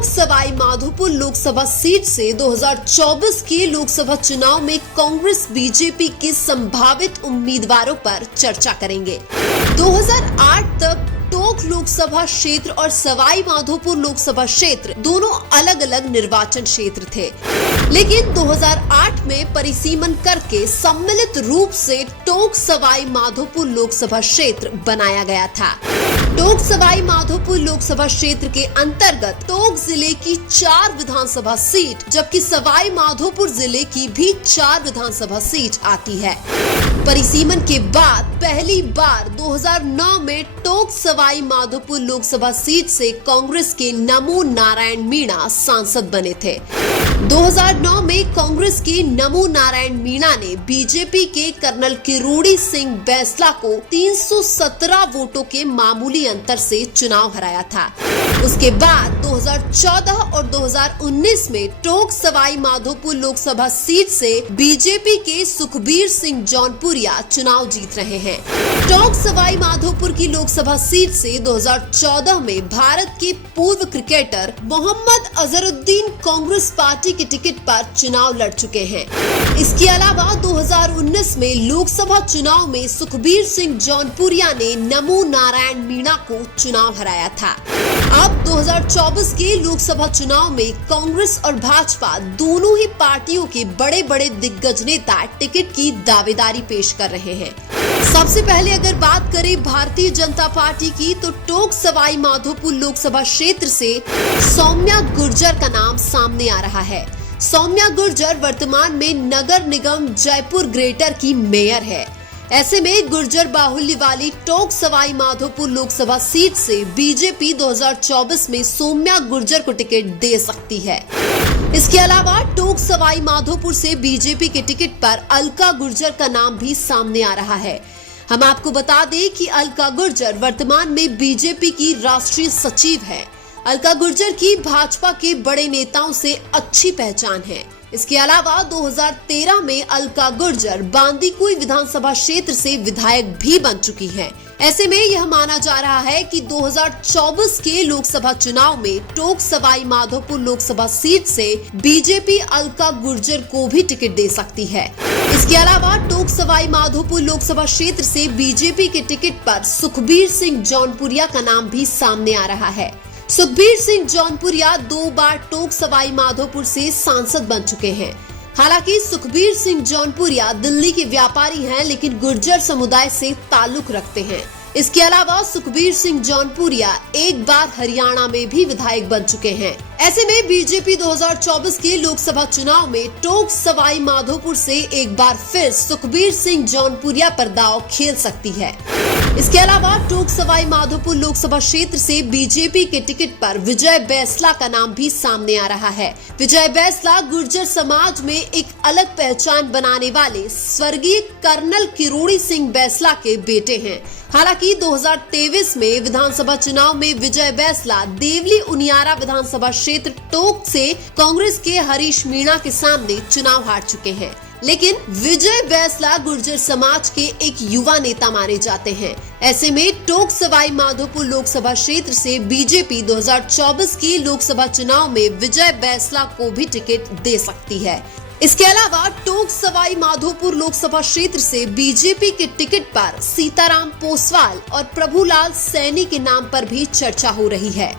Tonk Sawai Madhopur Lok Sabha seat से 2024 के लोकसभा चुनाव में कांग्रेस बीजेपी के संभावित उम्मीदवारों पर चर्चा करेंगे। 2008 तक टोंक लोकसभा क्षेत्र और सवाई माधोपुर लोकसभा क्षेत्र दोनों अलग अलग निर्वाचन क्षेत्र थे, लेकिन 2008 में परिसीमन करके सम्मिलित रूप से टोंक सवाई माधोपुर लोकसभा क्षेत्र बनाया गया था। टोंक सवाई माधोपुर लोकसभा क्षेत्र के अंतर्गत टोंक जिले की 4 विधानसभा सीट, जबकि सवाई माधोपुर जिले की भी 4 विधानसभा सीट आती है। परिसीमन के बाद पहली बार 2009 में टोंक सवाई माधोपुर लोकसभा सीट से कांग्रेस के नमो नारायण मीणा सांसद बने थे। 2009 में कांग्रेस के नमो नारायण मीणा ने बीजेपी के कर्नल किरोड़ी सिंह बैंसला को 317 वोटों के मामूली अंतर से चुनाव हराया था। उसके बाद 2014 और 2019 में टोंक सवाई माधोपुर लोकसभा सीट से बीजेपी के सुखबीर सिंह जौनपुरिया चुनाव जीत रहे हैं। टोंक सवाई माधोपुर की लोकसभा सीट से 2014 में भारत के पूर्व क्रिकेटर मोहम्मद अजहरुद्दीन कांग्रेस पार्टी के टिकट पर चुनाव लड़ चुके हैं। इसके अलावा 2019 में लोकसभा चुनाव में सुखबीर सिंह जौनपुरिया ने नमो नारायण मीणा को चुनाव हराया था। अब 2024 के लोकसभा चुनाव में कांग्रेस और भाजपा दोनों ही पार्टियों के बड़े बड़े दिग्गज नेता टिकट की दावेदारी पेश कर रहे हैं। सबसे पहले अगर बात करें भारतीय जनता पार्टी की, तो टोंक सवाई माधोपुर लोकसभा क्षेत्र से सौम्या गुर्जर का नाम सामने आ रहा है। सौम्या गुर्जर वर्तमान में नगर निगम जयपुर ग्रेटर की मेयर है। ऐसे में गुर्जर बाहुल्य वाली टोंक सवाई माधोपुर लोकसभा सीट से बीजेपी 2024 में सौम्या गुर्जर को टिकट दे सकती है। इसके अलावा टोंक सवाई माधोपुर से बीजेपी के टिकट पर अलका गुर्जर का नाम भी सामने आ रहा है। हम आपको बता दें कि अलका गुर्जर वर्तमान में बीजेपी की राष्ट्रीय सचिव है। अलका गुर्जर की भाजपा के बड़े नेताओं से अच्छी पहचान है। इसके अलावा 2013 में अलका गुर्जर बांदीकुई विधानसभा क्षेत्र से विधायक भी बन चुकी हैं। ऐसे में यह माना जा रहा है कि 2024 के लोकसभा चुनाव में टोंक सवाई माधोपुर लोकसभा सीट से बीजेपी अलका गुर्जर को भी टिकट दे सकती है। इसके अलावा टोंक सवाई माधोपुर लोकसभा क्षेत्र से बीजेपी के टिकट पर सुखबीर सिंह जौनपुरिया का नाम भी सामने आ रहा है। सुखबीर सिंह जौनपुरिया 2 बार टोंक सवाई माधोपुर से सांसद बन चुके हैं। हालांकि सुखबीर सिंह जौनपुरिया दिल्ली के व्यापारी हैं, लेकिन गुर्जर समुदाय से ताल्लुक रखते हैं। इसके अलावा सुखबीर सिंह जौनपुरिया 1 बार हरियाणा में भी विधायक बन चुके हैं। ऐसे में बीजेपी 2024 के लोकसभा चुनाव में टोंक सवाई माधोपुर से एक बार फिर सुखबीर सिंह जौनपुरिया पर दांव खेल सकती है। इसके अलावा टोंक सवाई माधोपुर लोकसभा क्षेत्र से बीजेपी के टिकट पर विजय बैंसला का नाम भी सामने आ रहा है। विजय बैंसला गुर्जर समाज में एक अलग पहचान बनाने वाले स्वर्गीय कर्नल किरोड़ी सिंह बैंसला के बेटे हैं। हालांकि 2023 में विधानसभा चुनाव में विजय बैंसला देवली उनियारा विधानसभा क्षेत्र टोंक से कांग्रेस के हरीश मीणा के सामने चुनाव हार चुके हैं, लेकिन विजय बैंसला गुर्जर समाज के एक युवा नेता माने जाते हैं। ऐसे में टोंक सवाई माधोपुर लोकसभा क्षेत्र से बीजेपी 2024 के लोकसभा चुनाव में विजय बैंसला को भी टिकट दे सकती है। इसके अलावा टोंक सवाई माधोपुर लोकसभा क्षेत्र से बीजेपी के टिकट पर सीताराम पोसवाल और प्रभुलाल सैनी के नाम पर भी चर्चा हो रही है।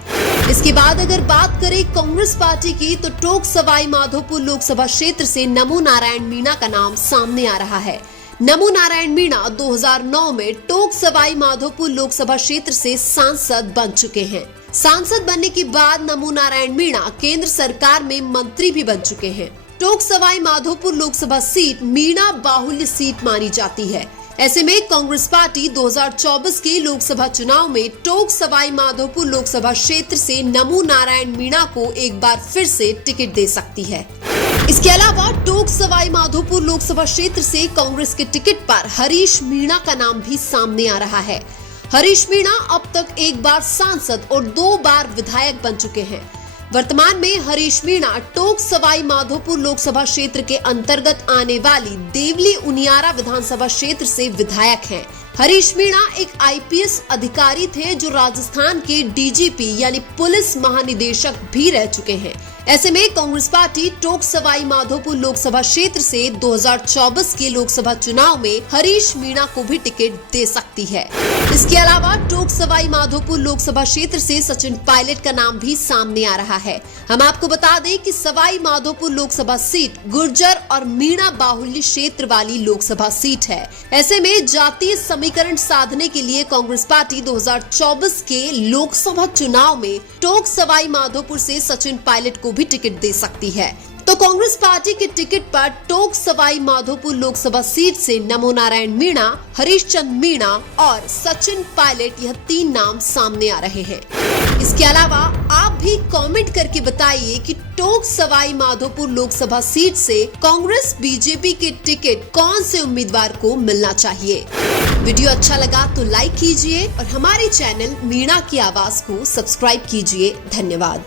इसके बाद अगर बात करें कांग्रेस पार्टी की, तो टोंक सवाई माधोपुर लोकसभा क्षेत्र से नमो नारायण मीणा का नाम सामने आ रहा है। नमो नारायण मीणा 2009 में टोंक सवाई माधोपुर लोकसभा क्षेत्र से सांसद बन चुके हैं। सांसद बनने के बाद नमो नारायण मीणा केंद्र सरकार में मंत्री भी बन चुके हैं। टोंक सवाई माधोपुर लोकसभा सीट मीणा बाहुल्य सीट मानी जाती है। ऐसे में कांग्रेस पार्टी 2024 के लोकसभा चुनाव में टोंक सवाई माधोपुर लोकसभा क्षेत्र से नमो नारायण मीणा को एक बार फिर से टिकट दे सकती है। इसके अलावा टोंक सवाई माधोपुर लोकसभा क्षेत्र से कांग्रेस के टिकट पर हरीश मीणा का नाम भी सामने आ रहा है। हरीश मीणा अब तक 1 बार सांसद और 2 बार विधायक बन चुके हैं। वर्तमान में हरीश मीणा टोंक सवाई माधोपुर लोकसभा क्षेत्र के अंतर्गत आने वाली देवली उनियारा विधानसभा क्षेत्र से विधायक हैं। हरीश मीणा एक आईपीएस अधिकारी थे जो राजस्थान के डीजीपी यानी पुलिस महानिदेशक भी रह चुके हैं। ऐसे में कांग्रेस पार्टी टोंक सवाई माधोपुर लोकसभा क्षेत्र से 2024 के लोकसभा चुनाव में हरीश मीणा को भी टिकट दे सकती है। इसके अलावा टोंक सवाई माधोपुर लोकसभा क्षेत्र से सचिन पायलट का नाम भी सामने आ रहा है। हम आपको बता दें कि सवाई माधोपुर लोकसभा सीट गुर्जर और मीणा बाहुल्य क्षेत्र वाली लोकसभा सीट है। ऐसे में जातीय समीकरण साधने के लिए कांग्रेस पार्टी 2024 के लोकसभा चुनाव में टोंक सवाई माधोपुर से सचिन पायलट को भी टिकट दे सकती है। तो कांग्रेस पार्टी के टिकट पर टोंक सवाई माधोपुर लोकसभा सीट से नमो नारायण मीणा, हरीश चंद्र मीणा और सचिन पायलट, यह 3 नाम सामने आ रहे हैं। इसके अलावा आप भी कमेंट करके बताइए कि टोंक सवाई माधोपुर लोकसभा सीट से कांग्रेस बीजेपी के टिकट कौन से उम्मीदवार को मिलना चाहिए। वीडियो अच्छा लगा तो लाइक कीजिए और हमारे चैनल मीणा की आवाज को सब्सक्राइब कीजिए। धन्यवाद।